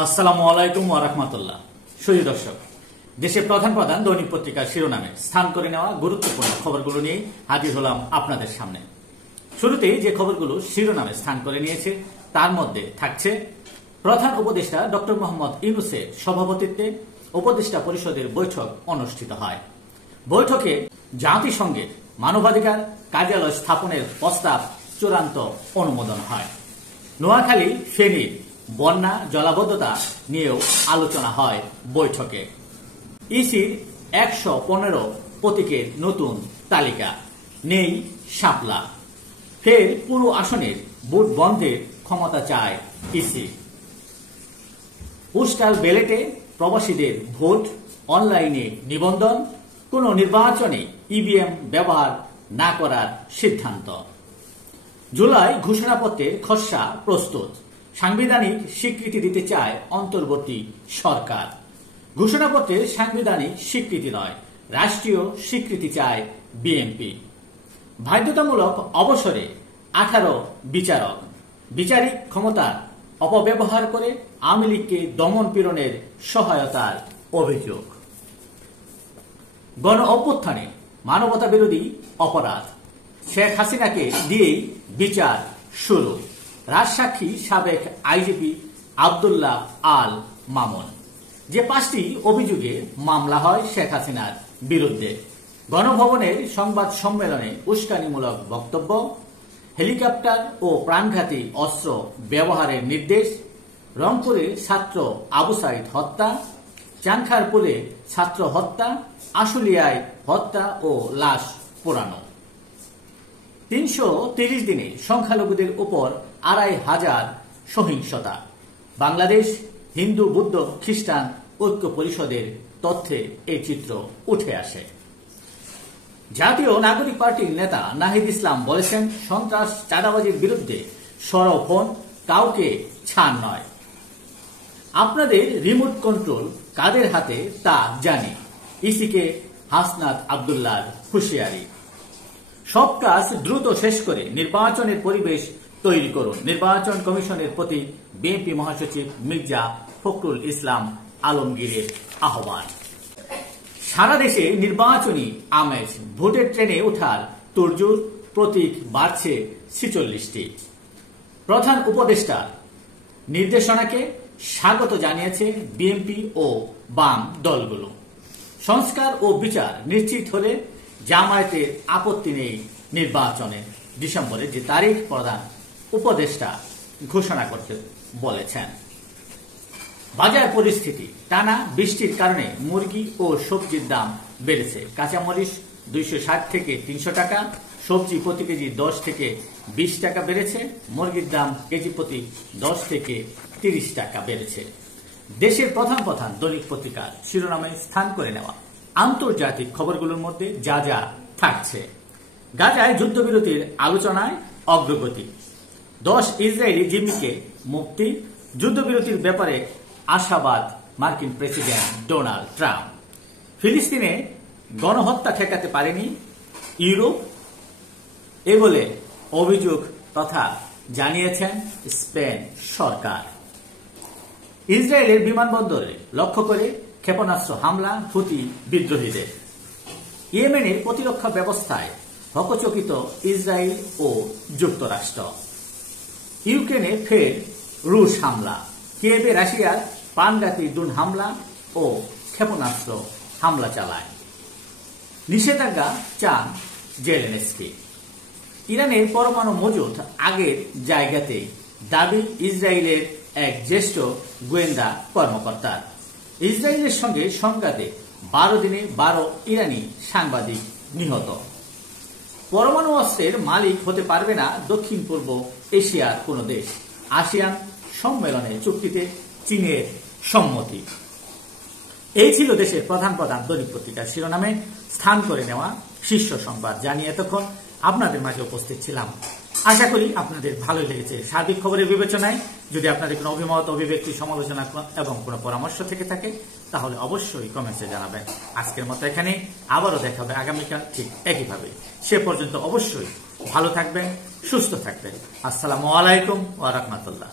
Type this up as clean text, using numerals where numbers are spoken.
আসসালামু আলাইকুম ওয়া রাহমাতুল্লাহ। সুধী দর্শক, দেশের প্রধান প্রধান দৈনিক পত্রিকার শিরোনামে স্থান করে নেওয়া গুরুত্বপূর্ণ খবরগুলো নিয়ে হাজির হলাম আপনাদের সামনে। শুরুতেই যে খবরগুলো শিরোনামে স্থান করে নিয়েছে তার মধ্যে থাকছে প্রধান উপদেষ্টা ডক্টর মোহাম্মদ ইউনূসের সভাপতিত্বে উপদেষ্টা পরিষদের বৈঠক অনুষ্ঠিত হয়। বৈঠকে জাতিসংঘের মানবাধিকার কার্যালয় স্থাপনের প্রস্তাব চূড়ান্ত অনুমোদন হয়। নোয়াখালী ফেনীর বন্যা জলাবদ্ধতা নিয়েও আলোচনা হয় বৈঠকে। ইসির ১১৫ প্রতীকের নতুন তালিকা, নেই শাপলা। ফের পুরো আসনের ভোট বন্ধের ক্ষমতা চায় ইসি। পোস্টাল ব্যালটে প্রবাসীদের ভোট, অনলাইনে নিবন্ধন, কোনো নির্বাচনে ইভিএম ব্যবহার না করার সিদ্ধান্ত। জুলাই ঘোষণাপত্রের খসড়া প্রস্তুত, সাংবিধানিক স্বীকৃতি দিতে চায় অন্তর্বর্তী সরকার। ঘোষণাপত্রের সাংবিধানিক স্বীকৃতি নয়, রাষ্ট্রীয় স্বীকৃতি চায় বিএনপি। বাধ্যতামূলক অবসরে 18 বিচারক, বিচারিক ক্ষমতার অপব্যবহার করে আওয়ামী লীগকে দমন পীড়নের সহায়তার অভিযোগ। গণ অভ্যুত্থানে মানবতা বিরোধী অপরাধ, শেখ হাসিনাকে দিয়েই বিচার শুরু। রাজসাক্ষী সাবেক আইজিপি আব্দুল্লাহ আল মামুন। যে 5টি অভিযোগে মামলা হয় শেখ হাসিনার বিরুদ্ধে। গণভবনের সংবাদ সম্মেলনে উস্কানিমূলক বক্তব্য, হেলিকপ্টার ও প্রাণঘাতী অস্ত্র ব্যবহারের নির্দেশ, রংপুরে ছাত্র আবু সাইদ হত্যা, চানখারপুলে ছাত্র হত্যা, আশুলিয়ায় হত্যা ও লাশ পোড়ানো। 330 দিনে সংখ্যালঘুদের উপর 2500 সহিংসতা। বাংলাদেশ হিন্দু বৌদ্ধ খ্রিস্টান ঐক্য পরিষদের তথ্যে এই চিত্র উঠে আসে। জাতীয় নাগরিক পার্টির নেতা নাহিদ ইসলাম বলেছেন, সন্ত্রাস চাঁদাবাজির বিরুদ্ধে সরব হন, কাউকে ছাড় নয়। আপনাদের রিমোট কন্ট্রোল কাদের হাতে তা জানি, ইসিকে হাসনাত আব্দুল্লাহর হুঁশিয়ারি। সব কাজ দ্রুত শেষ করে নির্বাচনের পরিবেশ তৈরি করুন, নির্বাচন কমিশনের প্রতি বিএনপি মহাসচিব মির্জা ফখরুল ইসলাম আলমগীরের আহ্বান। সারা দেশে নির্বাচনী আমেজ, ভোটের ট্রেনে ওঠার তোড়জোড়, প্রতীক বাড়ছে 46টি। প্রধান উপদেষ্টার নির্দেশনাকে স্বাগত জানিয়েছে বিএনপি ও বাম দলগুলো। সংস্কার ও বিচার নিশ্চিত হলে জামায়াতের আপত্তি নেই নির্বাচনে। ডিসেম্বরে যে তারিখ প্রধান উপদেষ্টা ঘোষণা করতে বলেছেন। বাজার পরিস্থিতি, টানা বৃষ্টির কারণে মুরগি ও সবজির দাম বেড়েছে। কাঁচামরিচ 260 থেকে 300 টাকা, সবজি প্রতি কেজি 10 থেকে 20 টাকা বেড়েছে, মুরগির দাম কেজি প্রতি 10 থেকে 30 টাকা বেড়েছে। দেশের প্রধান প্রধান দৈনিক পত্রিকার শিরোনামে স্থান করে নেওয়া আন্তর্জাতিক খবরগুলোর মধ্যে যা যা থাকছে। গাজায় যুদ্ধবিরতির আলোচনায় অগ্রগতি, 10 ইসরায়েলি জিম্মিকে মুক্তি, যুদ্ধবিরতির ব্যাপারে আশাবাদ মার্কিন প্রেসিডেন্ট ডোনাল্ড ট্রাম্প। ফিলিস্তিনে গণহত্যা ঠেকাতে পারেনি ইউরোপ, এ বলে অভিযোগ তথা জানিয়েছেন স্পেন সরকার। ইসরায়েলের বিমানবন্দরে লক্ষ্য করে ক্ষেপণাস্ত্র হামলা হুতি বিদ্রোহীদের। ইয়েমেনের প্রতিরক্ষা ব্যবস্থায় হকচকিত ইসরায়েল ও যুক্তরাষ্ট্র। ইউক্রেনে ফের রুশ হামলা, কিয়েভে রাশিয়ার প্রাণঘাতী ড্রোন হামলা ও ক্ষেপণাস্ত্র হামলা চালায়। নিষেধাজ্ঞা চান জেলেনস্কি। ইরানের পরমাণু মজুদ আগের জায়গাতে, দাবি ইসরায়েলের এক জ্যেষ্ঠ গোয়েন্দা কর্মকর্তার। ইসরায়েলের সঙ্গে সংঘাতে 12 দিনে 12 ইরানি সাংবাদিক নিহত। পরমাণু অস্ত্রের মালিক হতে পারবে না দক্ষিণ পূর্ব এশিয়ার কোন দেশ, আসিয়ান সম্মেলনে চুক্তিতে চীনের সম্মতি। এই ছিল দেশের প্রধান প্রধান দৈনিক পত্রিকার শিরোনামে স্থান করে নেওয়া শীর্ষ সংবাদ, জানিয়ে এতক্ষণ আপনাদের মাঝে উপস্থিত ছিলাম। আশা করি আপনাদের ভালোই লেগেছে। সার্বিক খবরের বিবেচনায় যদি আপনাদের কোনো অভিমত, অভিব্যক্তি, সমালোচনা এবং কোনো পরামর্শ থেকে থাকে তাহলে অবশ্যই কমেন্টসে জানাবেন। আজকের মতো এখানে, আবারও দেখা হবে আগামীকাল ঠিক একইভাবে। সে পর্যন্ত অবশ্যই ভালো থাকবেন, সুস্থ থাকবেন। আসসালামু আলাইকুম ওয়া রাহমাতুল্লাহ।